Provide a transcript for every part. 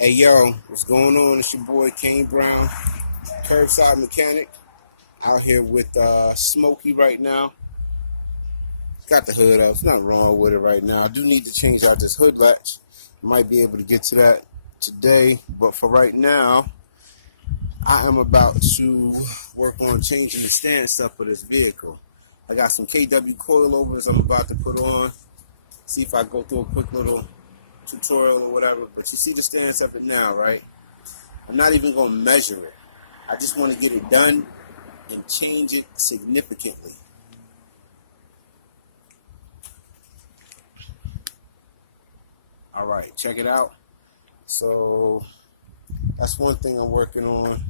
Hey yo, what's going on? It's your boy Kane Brown, curbside mechanic, out here with Smokey right now. Got the hood up. There's nothing wrong with it right now. I do need to change out this hood latch. Might be able to get to that today, but for right now, I am about to work on changing the stand stuff for this vehicle. I got some KW Coilovers I'm about to put on. See if I go through a quick little tutorial or whatever. But you see the stance of it now, right? I'm not even going to measure it. I just want to get it done and change it significantly. All right, check it out. So that's one thing I'm working on.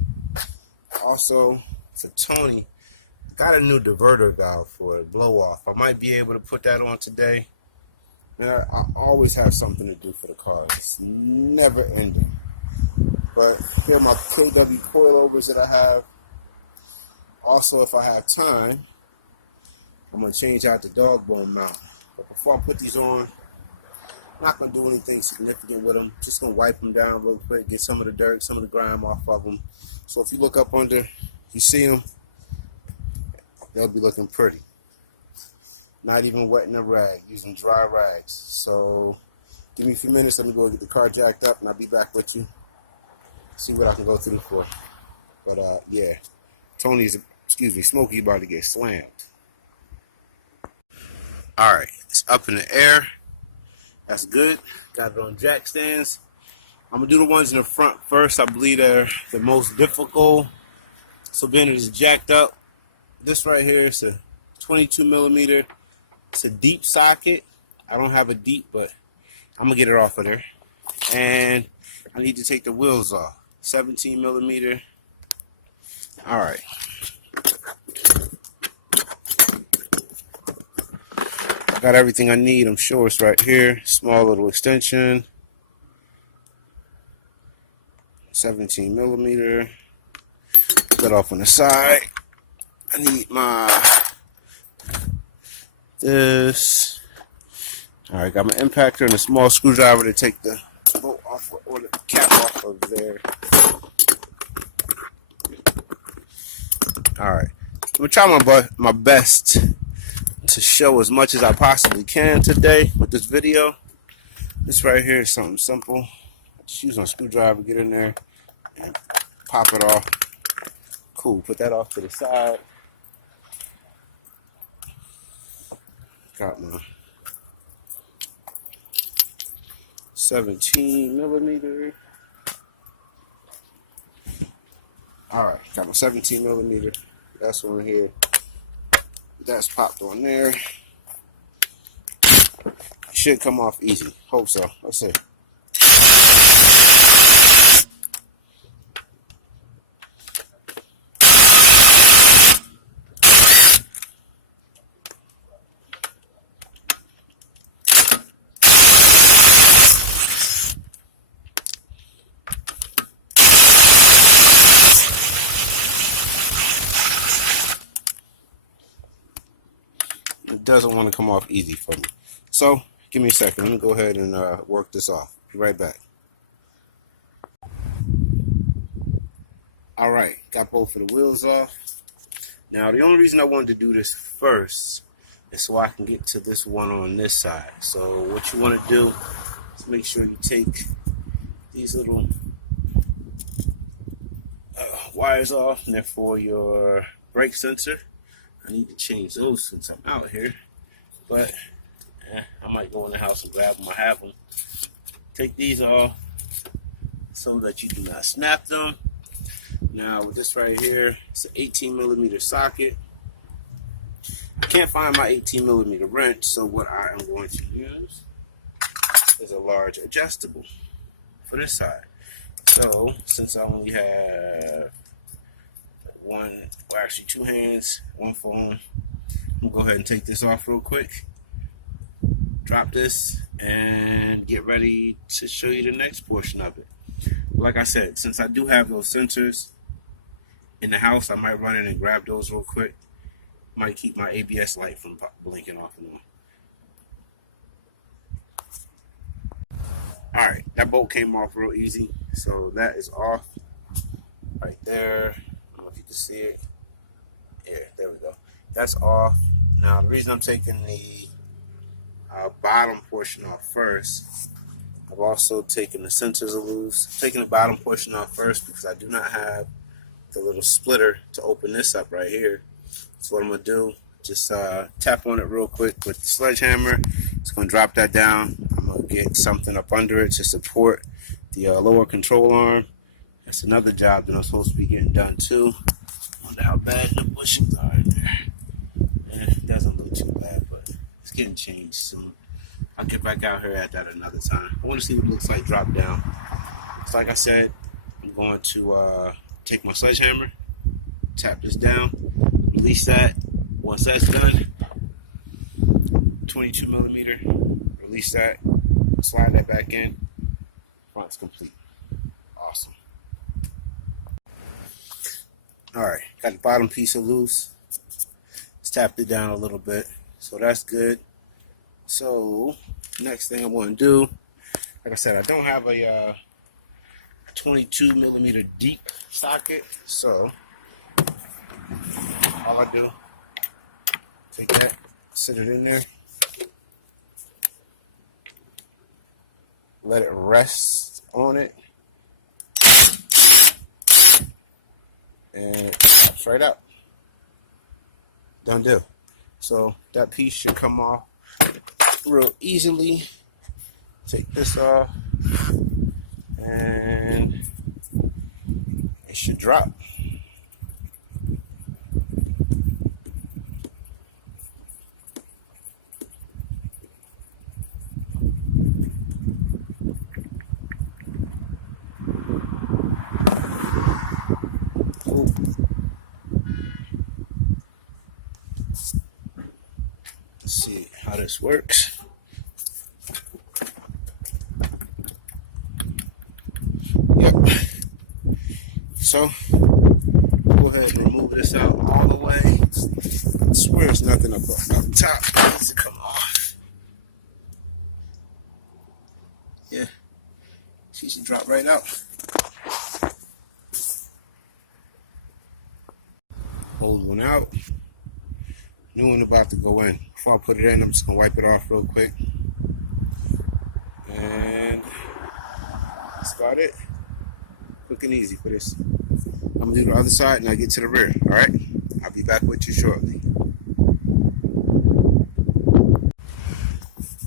Also, for Tony, got a new diverter valve for a blow off. I might be able to put that on today. Now, I always have something to do for the car. It's never ending. But here are my KW coilovers that I have. Also, if I have time, I'm going to change out the dog bone mount. But before I put these on, I'm not going to do anything significant with them. Just going to wipe them down real quick, get some of the dirt, some of the grime off of them. So if you look up under, you see them, they'll be looking pretty. Not even wetting a rag, using dry rags. So give me a few minutes, let me go get the car jacked up, and I'll be back with you. See what I can go through for. But yeah, Smokey about to get slammed. All right, it's up in the air. That's good. Got it on jack stands. I'm gonna do the ones in the front first. I believe they're the most difficult. So being it is jacked up, this right here is a 22 millimeter. It's a deep socket. I don't have a deep, but I'm gonna get it off of there. And I need to take the wheels off. 17 millimeter. All right. Got everything I need. I'm sure it's right here. Small little extension. 17 millimeter. Put off on the side. I need this. All right, got my impactor and a small screwdriver to take the bolt off or the cap off of there. All right, I'm gonna try my best to show as much as I possibly can today with this video. This right here is something simple. Just use my screwdriver, get in there, and pop it off. Cool. Put that off to the side. Got my 17 millimeter. All right, got my 17 millimeter. That's on here. That's popped on there. Should come off easy. Hope so. Let's see. It doesn't want to come off easy for me. So, give me a second. Let me go ahead and work this off. Be right back. All right, got both of the wheels off. Now, the only reason I wanted to do this first is so I can get to this one on this side. So, what you want to do is make sure you take these little wires off, and they're for your brake sensor. I need to change those since I'm out here, but I might go in the house and grab them. I have them. Take these off so that you do not snap them. Now with this right here, it's an 18 millimeter socket. I can't find my 18 millimeter wrench, so what I am going to use is a large adjustable for this side. So since I only have actually two hands, one phone, I'm gonna go ahead and take this off real quick, drop this, and get ready to show you the next portion of it. Like I said, since I do have those sensors in the house, I might run in and grab those real quick. Might keep my ABS light from blinking off and on. Alright, that bolt came off real easy. So that is off right there. I don't know if you can see it. Yeah, there we go. That's off. Now, the reason I'm taking the bottom portion off first, I've also taken the sensors loose. I'm taking the bottom portion off first because I do not have the little splitter to open this up right here. So what I'm going to do, just tap on it real quick with the sledgehammer. It's going to drop that down. I'm going to get something up under it to support the lower control arm. That's another job that I'm supposed to be getting done too. I wonder how bad the bushings are in there. It doesn't look too bad, but it's getting changed soon. I'll get back out here at that another time. I want to see what it looks like drop down. So like I said, I'm going to take my sledgehammer, tap this down, release that. Once that's done, 22 millimeter, release that, slide that back in, front's complete. Awesome. Alright, got the bottom piece of loose. Let's tap it down a little bit. So that's good. So next thing I'm going to do, like I said, I don't have a 22 millimeter deep socket, so all I do, take that, sit it in there, let it rest on it, and it pops right out. Done deal. So that piece should come off real easily. Take this off, and it should drop. Cool. Let's see how this works. Yep. So go ahead and remove this out all the way. I swear there's nothing up top that needs to come off. Yeah, she should drop right out. Old one out. New one about to go in. Before I put it in, I'm just gonna wipe it off real quick. And that's about it. Quick and easy for this. I'm gonna do the other side and I'll get to the rear. Alright? I'll be back with you shortly.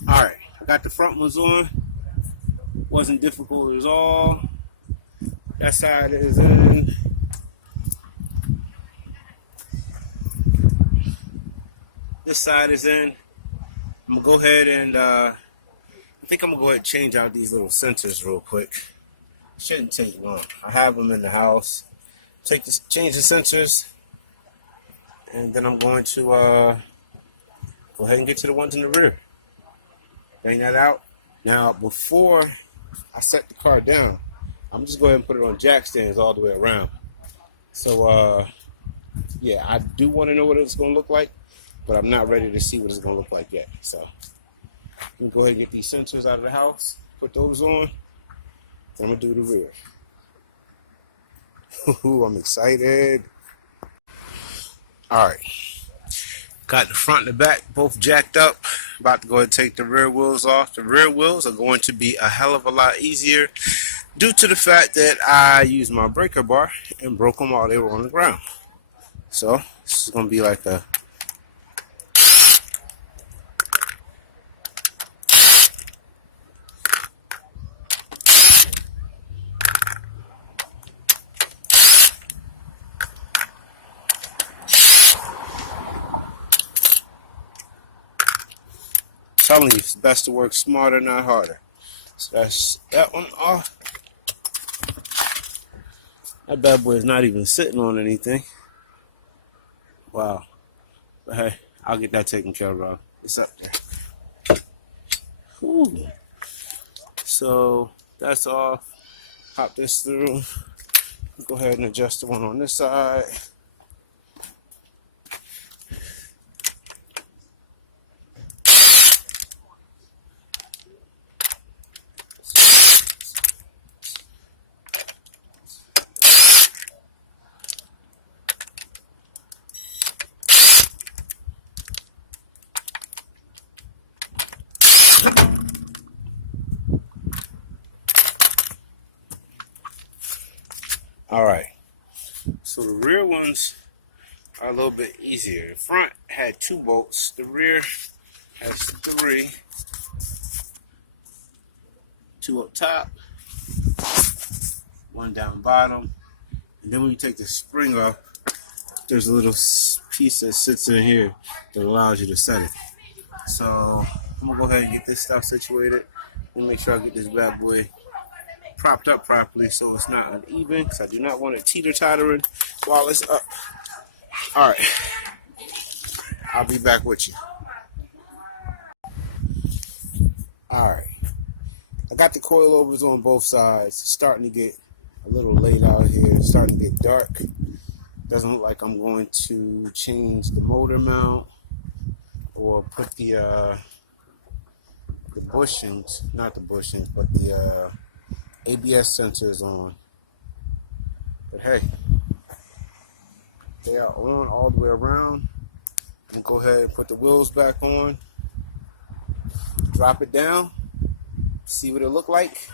Alright, I got the front ones on. Wasn't difficult at all. That side is in. This side is in. I'm gonna go ahead and I think I'm gonna go ahead and change out these little sensors real quick. Shouldn't take long. I have them in the house. Change the sensors, and then I'm going to go ahead and get to the ones in the rear. Bang that out. Now, before I set the car down, I'm just going to go ahead and put it on jack stands all the way around. So, yeah, I do want to know what it's going to look like, but I'm not ready to see what it's going to look like yet. So, I'm going to go ahead and get these sensors out of the house, put those on, then I'm going to do the rear. I'm excited. Alright. Got the front and the back both jacked up. About to go ahead and take the rear wheels off. The rear wheels are going to be a hell of a lot easier due to the fact that I used my breaker bar and broke them while they were on the ground. So, this is going to be like a telling you, it's best to work smarter, not harder. So that's that one off. That bad boy is not even sitting on anything. Wow. But hey, I'll get that taken care of. It's up there. Whew. So that's off. Pop this through. Go ahead and adjust the one on this side. Alright, so the rear ones are a little bit easier. The front had 2 bolts, the rear has 3. 2 up top, 1 down bottom. And then when you take the spring off, there's a little piece that sits in here that allows you to set it. So I'm gonna go ahead and get this stuff situated and make sure I get this bad boy propped up properly so it's not uneven, because I do not want it teeter-tottering while it's up. Alright, I'll be back with you. Alright, I got the coilovers on both sides. It's starting to get a little late out here. It's starting to get dark. Doesn't look like I'm going to change the motor mount or put the bushings, not the bushings, but the ABS sensors on. But hey, they are on all the way around. And go ahead and put the wheels back on. Drop it down. See what it look like.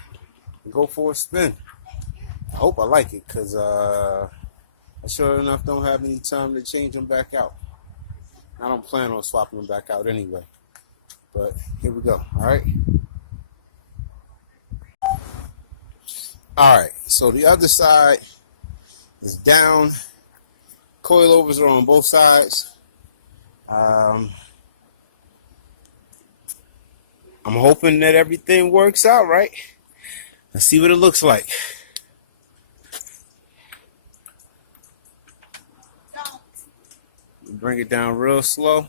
And go for a spin. I hope I like it, because I sure enough don't have any time to change them back out. I don't plan on swapping them back out anyway. But here we go. Alright. Alright, so the other side is down. Coilovers are on both sides. I'm hoping that everything works out right. Let's see what it looks like. Bring it down real slow.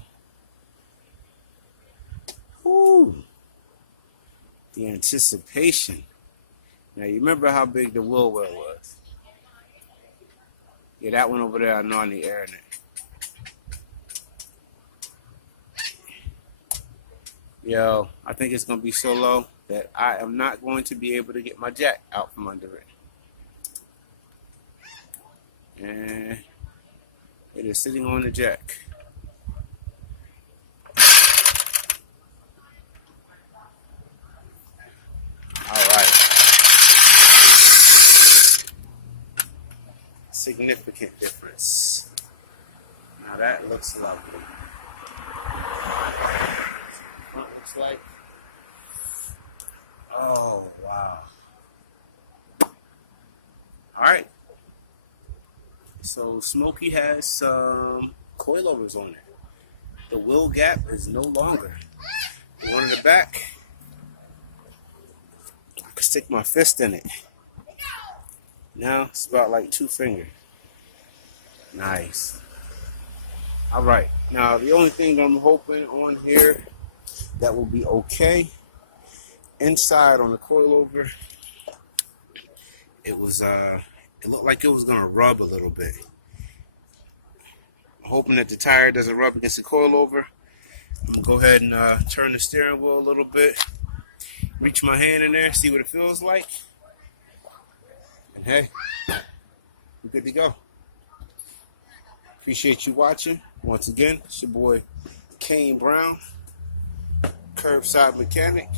Ooh, the anticipation. Now you remember how big the wheel well was? Yeah, that one over there, I know I need air in it. Yo, I think it's gonna be so low that I am not going to be able to get my jack out from under it. And it is sitting on the jack. Alright. Significant difference. Now that looks lovely. What it looks like. Oh, wow. Alright. So Smokey has some coilovers on it. The wheel gap is no longer. The one in the back, I can stick my fist in it. Now it's about like 2 fingers. Nice. Alright, now the only thing I'm hoping on here that will be okay, inside on the coilover, it looked like it was gonna rub a little bit. I'm hoping that the tire doesn't rub against the coilover. I'm gonna go ahead and turn the steering wheel a little bit, reach my hand in there, see what it feels like, and hey, we're good to go. Appreciate you watching. Once again, it's your boy Kane Brown, Curbside Mechanic.